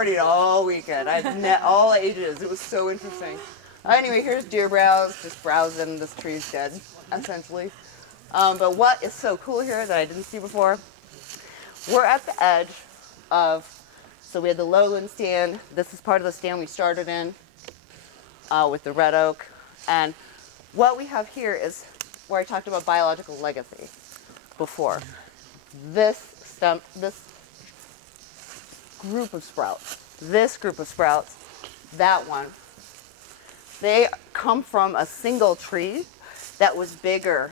partied all weekend. I've met all ages. It was so interesting. Anyway, here's deer browse, just browsing. This tree's dead, essentially. But what is so cool here that I didn't see before, we're at the edge of, so we had the lowland stand. This is part of the stand we started in with the red oak. And what we have here is where I talked about biological legacy before. This group of sprouts, that one, they come from a single tree that was bigger,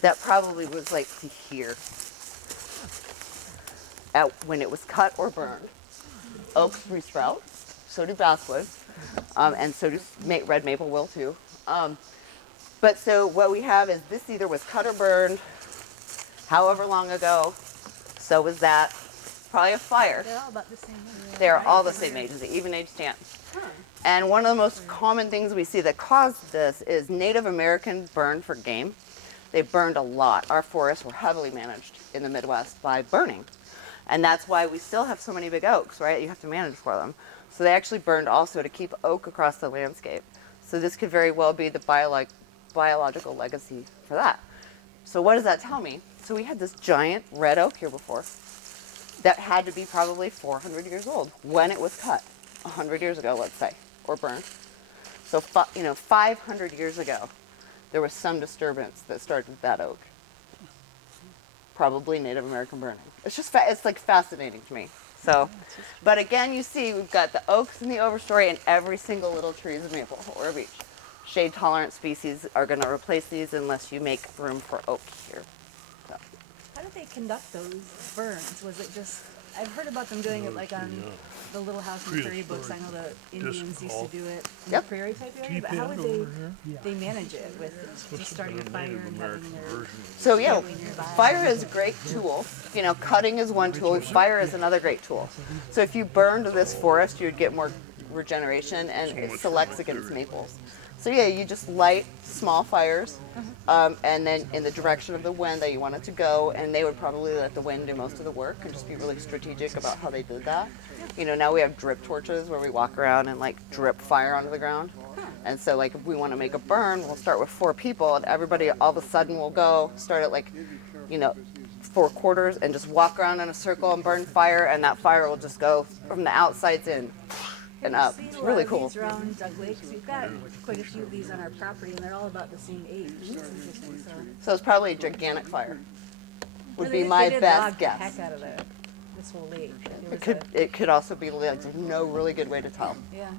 that probably was like to here when it was cut or burned. Oaks resprout, so do basswoods, and so does red maple will too. But so what we have is this either was cut or burned however long ago, so was that. Probably a fire. They're all about the same age. They're all the same age, the even age stand. Huh. And one of the most common things we see that caused this is Native American burn for game. They burned a lot. Our forests were heavily managed in the Midwest by burning. And that's why we still have so many big oaks, right? You have to manage for them. So they actually burned also to keep oak across the landscape. So this could very well be the biological legacy for that. So what does that tell me? So we had this giant red oak here before that had to be probably 400 years old when it was cut, 100 years ago, let's say, or burned. So, 500 years ago, there was some disturbance that started that oak. Probably Native American burning. It's just, it's like fascinating to me. So, but again, you see, we've got the oaks in the overstory, and every single little tree is a maple or a beech. Shade tolerant species are going to replace these unless you make room for oak here. So. How did they conduct those burns? Was it just, I've heard about them doing it like on the Little House on the Prairie books. I know the Indians used to do it in the prairie type area, but how would they manage it with just starting a fire and having their So yeah, fire is a great tool. Cutting is one tool, fire is another great tool. So if you burned this forest, you'd get more regeneration, and it selects against maples. So yeah, you just light small fires, and then in the direction of the wind that you want it to go, and they would probably let the wind do most of the work and just be really strategic about how they did that. Now we have drip torches where we walk around and like drip fire onto the ground. And so like if we want to make a burn, we'll start with 4 people, and everybody all of a sudden will go start at 4 quarters and just walk around in a circle and burn fire, and that fire will just go from the outsides in and up. It's really cool. These around Duck Lake, because we've got quite a few of these on our property, and they're all about the same age. It's interesting. So it's probably a gigantic fire. Would be my best guess. The heck out of this whole lake. It could also be lit. There's no really good way to tell. Yeah.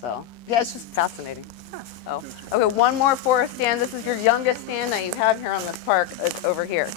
So yeah, it's just fascinating. Oh, okay, one more forest stand. This is your youngest stand that you have here on this park. It's over here.